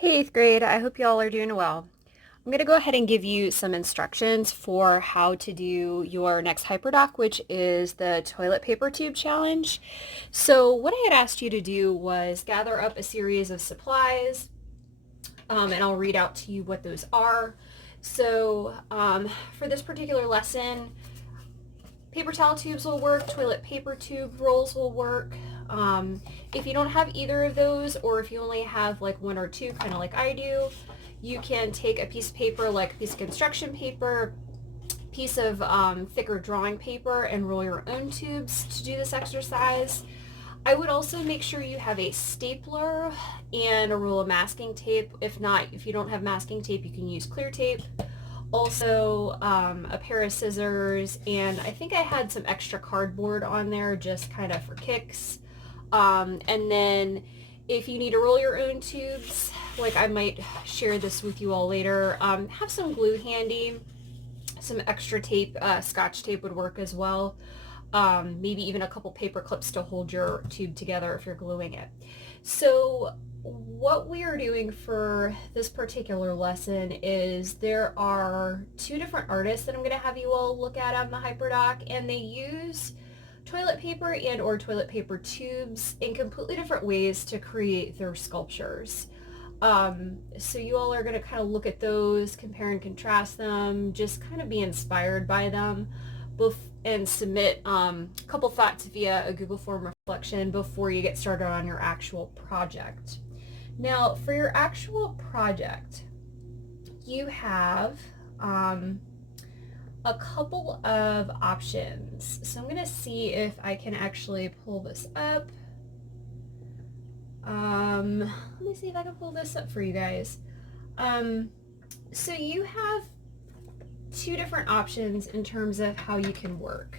Hey, 8th grade. I hope y'all are doing well. I'm going to go ahead and give you some instructions for how to do your next HyperDoc, which is the toilet paper tube challenge. So what I had asked you to do was gather up a series of supplies, and I'll read out to you what those are. So for this particular lesson, paper towel tubes will work, toilet paper tube rolls will work. If you don't have either of those, or if you only have like one or two, kind of like I do, you can take a piece of paper, like a piece of construction paper, piece of thicker drawing paper, and roll your own tubes to do this exercise. I would also make sure you have a stapler and a roll of masking tape. If not, if you don't have masking tape, you can use clear tape. Also, a pair of scissors, and I think I had some extra cardboard on there just kind of for kicks. And then if you need to roll your own tubes, like I might share this with you all later, have some glue handy. Some extra tape, scotch tape would work as well. Maybe even a couple paper clips to hold your tube together if you're gluing it. So what we are doing for this particular lesson is there are two different artists that I'm going to have you all look at on the HyperDoc, and they use toilet paper and or toilet paper tubes in completely different ways to create their sculptures. So you all are going to kind of look at those, compare and contrast them, just kind of be inspired by them, and submit a couple thoughts via a Google form reflection before you get started on your actual project. Now, for your actual project, you have a couple of options. So I'm going to see if I can actually pull this up. Let me see if I can pull this up for you guys. So you have two different options in terms of how you can work.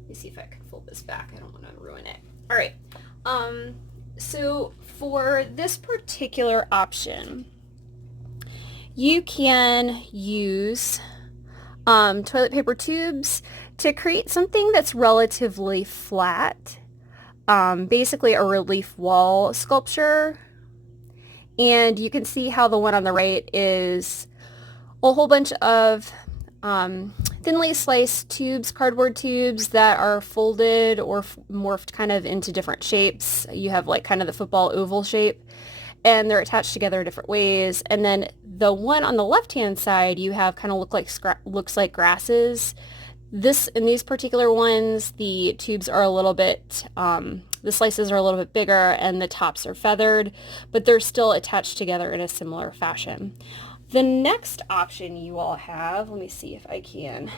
Let me see if I can fold this back. I don't want to ruin it. All right. So for this particular option, you can use toilet paper tubes to create something that's relatively flat, basically a relief wall sculpture. And you can see how the one on the right is a whole bunch of thinly sliced tubes, cardboard tubes that are folded or morphed kind of into different shapes. You have like kind of the football oval shape, and they're attached together in different ways. And then the one on the left-hand side, you have kind of looks like grasses. In these particular ones, the tubes are a little bit, the slices are a little bit bigger and the tops are feathered, but they're still attached together in a similar fashion. The next option you all have, let me see if I can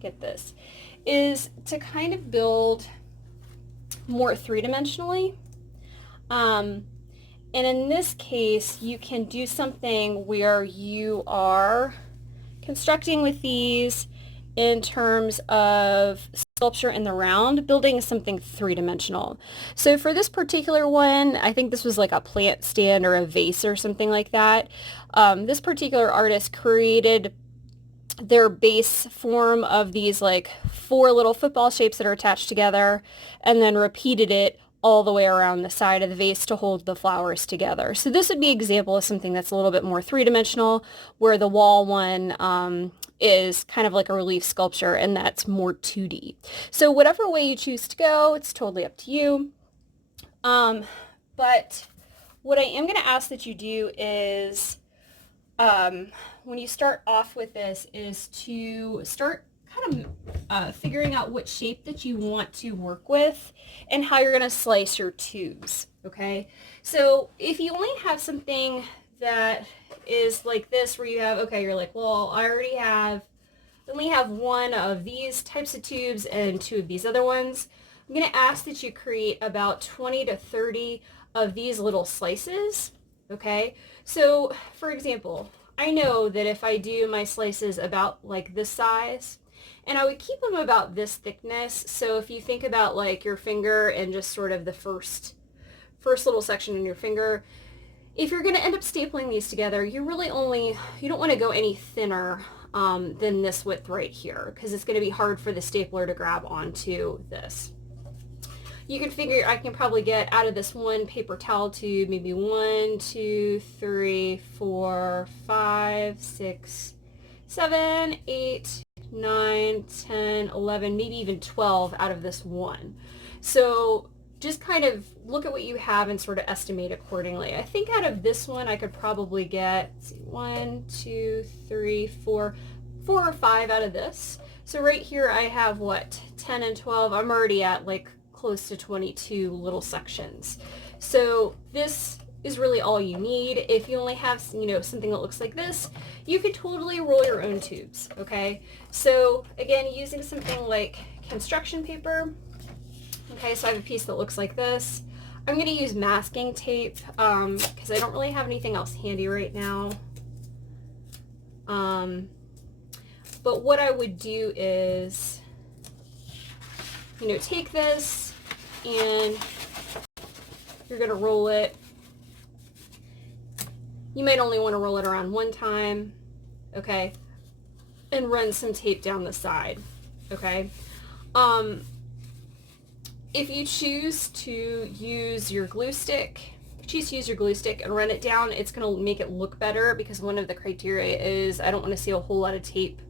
get this, is to kind of build more three-dimensionally. And in this case, you can do something where you are constructing with these in terms of sculpture in the round, building something three-dimensional. So for this particular one, I think this was like a plant stand or a vase or something like that. This particular artist created their base form of these like four little football shapes that are attached together, and then repeated it all the way around the side of the vase to hold the flowers together. So this would be an example of something that's a little bit more three-dimensional, where the wall one is kind of like a relief sculpture, and that's more 2D. So whatever way you choose to go, it's totally up to you. But what I am going to ask that you do is, when you start off with this, is to start kind of figuring out what shape that you want to work with and how you're going to slice your tubes, okay? So if you only have something that is like this, where you have, okay, you're like, well, I only have one of these types of tubes and two of these other ones, I'm going to ask that you create about 20 to 30 of these little slices, okay? So, for example, I know that if I do my slices about like this size, and I would keep them about this thickness, so if you think about like your finger and just sort of the first little section in your finger, if you're going to end up stapling these together, you don't want to go any thinner than this width right here, because it's going to be hard for the stapler to grab onto this. you can figure I can probably get out of this one paper towel tube maybe 1, 2, 3, 4, 5, 6, 7, 8, 9, 10, 11, maybe even 12 out of this one. So just kind of look at what you have and sort of estimate accordingly. I think out of this one I could probably get, let's see, 1, 2, 3, 4 or 5 out of this. So right here I have what, 10 and 12. I'm already at like close to 22 little sections. So this is really all you need. If you only have, something that looks like this, you could totally roll your own tubes, okay? So again, using something like construction paper, okay, so I have a piece that looks like this. I'm going to use masking tape because I don't really have anything else handy right now. But what I would do is, take this and you're going to roll it. You might only want to roll it around one time, okay, and run some tape down the side, okay. If you choose to use your glue stick, and run it down, it's going to make it look better, because one of the criteria is I don't want to see a whole lot of tape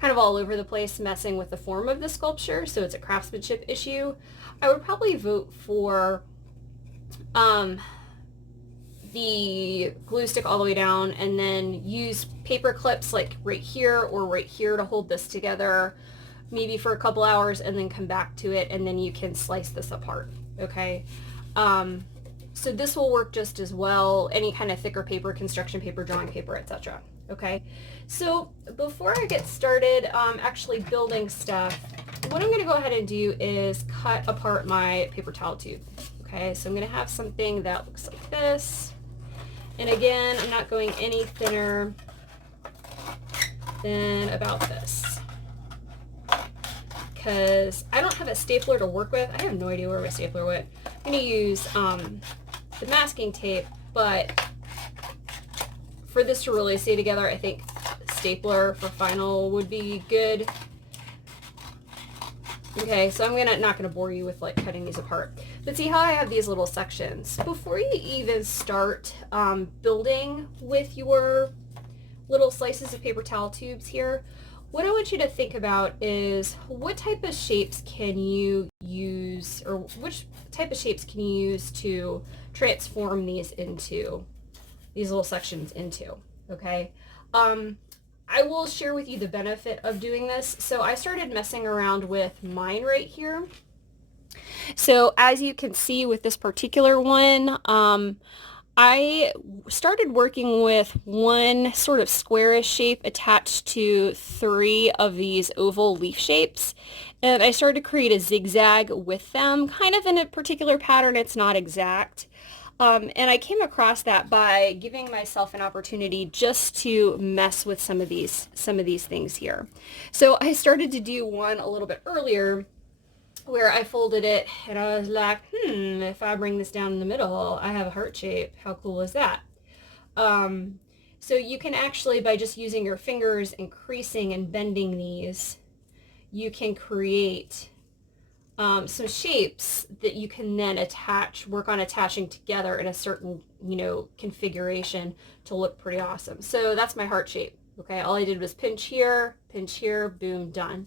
kind of all over the place messing with the form of the sculpture, so it's a craftsmanship issue. I would probably vote for the glue stick all the way down, and then use paper clips like right here or right here to hold this together, maybe for a couple hours, and then come back to it, and then you can slice this apart, okay? So this will work just as well, any kind of thicker paper, construction paper, drawing paper, etc. Okay, so before I get started actually building stuff, what I'm going to go ahead and do is cut apart my paper towel tube. Okay, so I'm going to have something that looks like this, and again, I'm not going any thinner than about this, because I don't have a stapler to work with. I have no idea where my stapler went. I'm going to use the masking tape, but for this to really stay together, I think stapler for final would be good. Okay, so I'm not gonna bore you with like cutting these apart, but see how I have these little sections. Before you even start building with your little slices of paper towel tubes here, what I want you to think about is what type of shapes can you use, or which type of shapes can you use to transform these little sections into, okay? I will share with you the benefit of doing this. So I started messing around with mine right here. So as you can see with this particular one, I started working with one sort of squarish shape attached to 3 of these oval leaf shapes. And I started to create a zigzag with them, kind of in a particular pattern. It's not exact. And I came across that by giving myself an opportunity just to mess with some of these things here. So I started to do one a little bit earlier where I folded it, and I was like, if I bring this down in the middle, I have a heart shape. How cool is that? So you can actually, by just using your fingers and creasing and bending these, you can create some shapes that you can then work on attaching together in a certain, configuration to look pretty awesome. So that's my heart shape. Okay, all I did was pinch here, boom, done.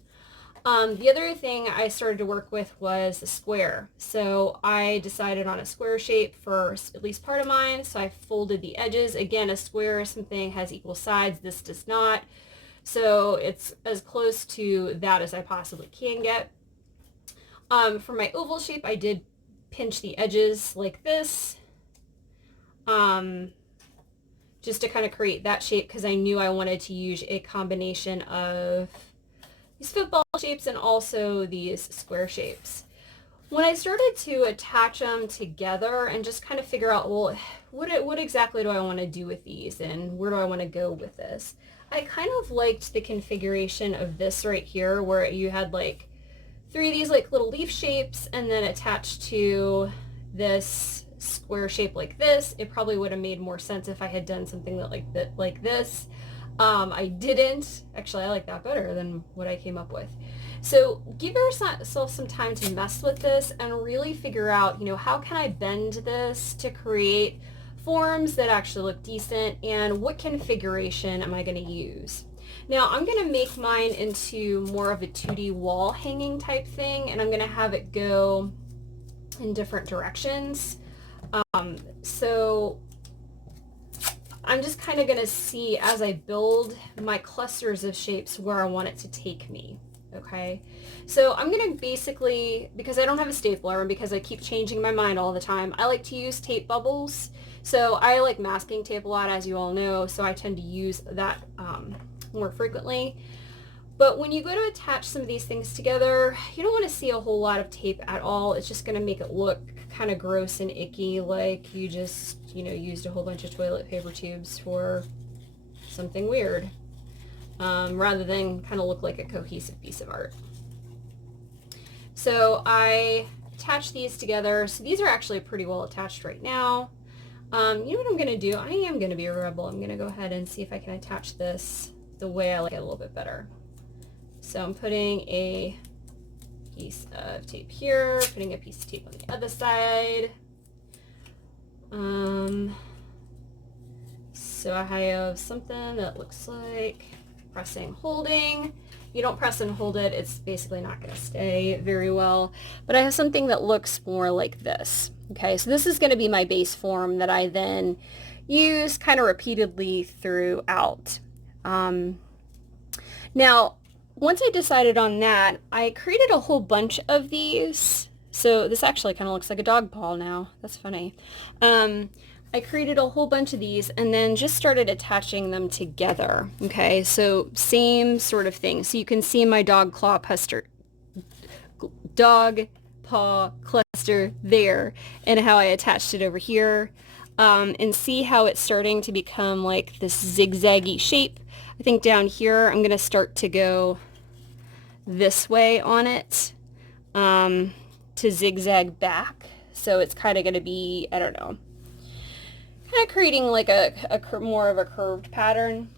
The other thing I started to work with was the square. So I decided on a square shape for at least part of mine. So I folded the edges. Again, a square or something has equal sides. This does not. So it's as close to that as I possibly can get. For my oval shape, I did pinch the edges like this, just to kind of create that shape, because I knew I wanted to use a combination of these football shapes and also these square shapes. When I started to attach them together and just kind of figure out, well, what exactly do I want to do with these, and where do I want to go with this, I kind of liked the configuration of this right here, where you had like 3 of these like little leaf shapes, and then attached to this square shape like this. It probably would have made more sense if I had done something like this. I didn't. Actually, I like that better than what I came up with. So give yourself some time to mess with this and really figure out, how can I bend this to create forms that actually look decent, and what configuration am I going to use? Now I'm going to make mine into more of a 2D wall hanging type thing, and I'm going to have it go in different directions. So I'm just kind of going to see as I build my clusters of shapes where I want it to take me. Okay, so I'm going to basically, because I don't have a stapler and because I keep changing my mind all the time, I like to use tape bubbles. So I like masking tape a lot, as you all know, so I tend to use that more frequently. But when you go to attach some of these things together, you don't want to see a whole lot of tape at all. It's just going to make it look kind of gross and icky, like you just, used a whole bunch of toilet paper tubes for something weird, rather than kind of look like a cohesive piece of art. So I attach these together. So these are actually pretty well attached right now. You know what I'm going to do? I am going to be a rebel. I'm going to go ahead and see if I can attach this the way I like it a little bit better. So I'm putting a piece of tape here, putting a piece of tape on the other side. So I have something that looks like pressing, holding. You don't press and hold it, it's basically not going to stay very well. But I have something that looks more like this. Okay, so this is going to be my base form that I then use kind of repeatedly throughout. Now, once I decided on that, I created a whole bunch of these. So this actually kind of looks like a dog paw now. That's funny. I created a whole bunch of these and then just started attaching them together. Okay, so same sort of thing. So you can see my dog paw cluster there, and how I attached it over here. And see how it's starting to become like this zigzaggy shape. I think down here I'm going to start to go this way on it, to zigzag back. So it's kind of going to be, I don't know, kind of creating like a more of a curved pattern.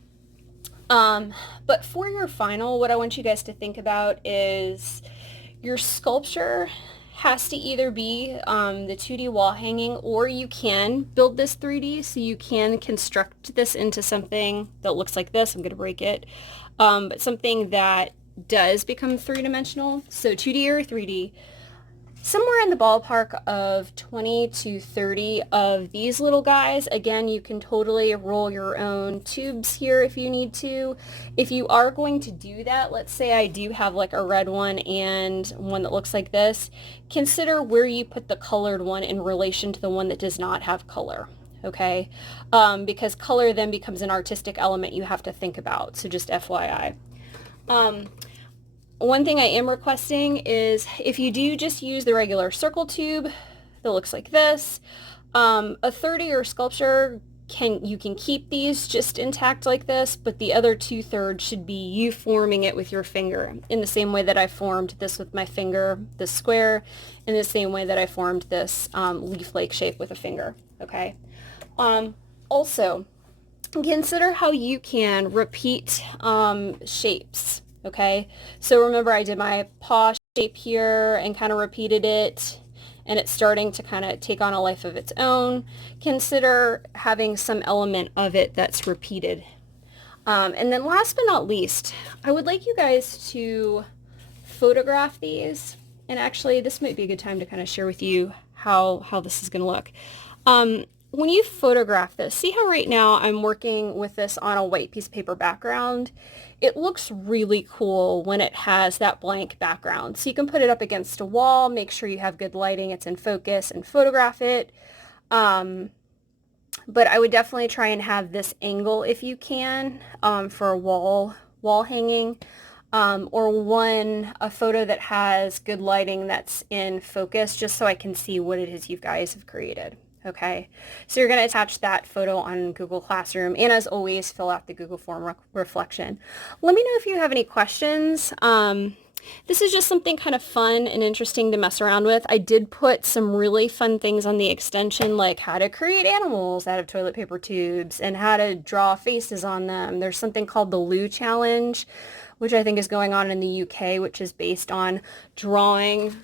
But for your final, what I want you guys to think about is your sculpture has to either be the 2D wall hanging, or you can build this 3D, so you can construct this into something that looks like this. I'm going to break it. But something that does become three-dimensional, so 2D or 3D. Somewhere in the ballpark of 20 to 30 of these little guys. Again, you can totally roll your own tubes here if you need to. If you are going to do that, let's say I do have like a red one and one that looks like this, consider where you put the colored one in relation to the one that does not have color. Okay, because color then becomes an artistic element you have to think about, so just FYI. One thing I am requesting is if you do just use the regular circle tube that looks like this, a 30 or sculpture, you can keep these just intact like this, but the other 2/3 should be you forming it with your finger in the same way that I formed this with my finger, this square, in the same way that I formed this leaf-like shape with a finger, okay? Also, consider how you can repeat shapes. Okay, so remember I did my paw shape here and kind of repeated it, and it's starting to kind of take on a life of its own. Consider having some element of it that's repeated. And then last but not least, I would like you guys to photograph these. And actually, this might be a good time to kind of share with you how this is going to look. When you photograph this, see how right now I'm working with this on a white piece of paper background? It looks really cool when it has that blank background. So you can put it up against a wall, make sure you have good lighting, it's in focus, and photograph it. But I would definitely try and have this angle if you can, for a wall hanging. Or a photo that has good lighting that's in focus, just so I can see what it is you guys have created. Okay, so you're going to attach that photo on Google Classroom, and as always, fill out the Google Form reflection. Let me know if you have any questions. This is just something kind of fun and interesting to mess around with. I did put some really fun things on the extension, like how to create animals out of toilet paper tubes and how to draw faces on them. There's something called the Loo Challenge, which I think is going on in the UK, which is based on drawing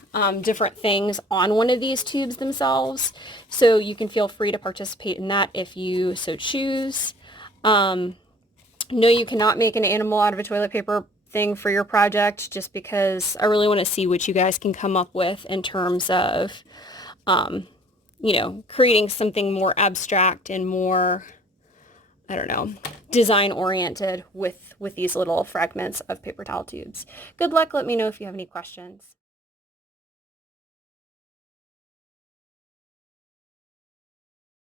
different things on one of these tubes themselves. So you can feel free to participate in that if you so choose. No, you cannot make an animal out of a toilet paper thing for your project, just because I really want to see what you guys can come up with in terms of, creating something more abstract and more, I don't know, design oriented with these little fragments of paper towel tubes. Good luck. Let me know if you have any questions.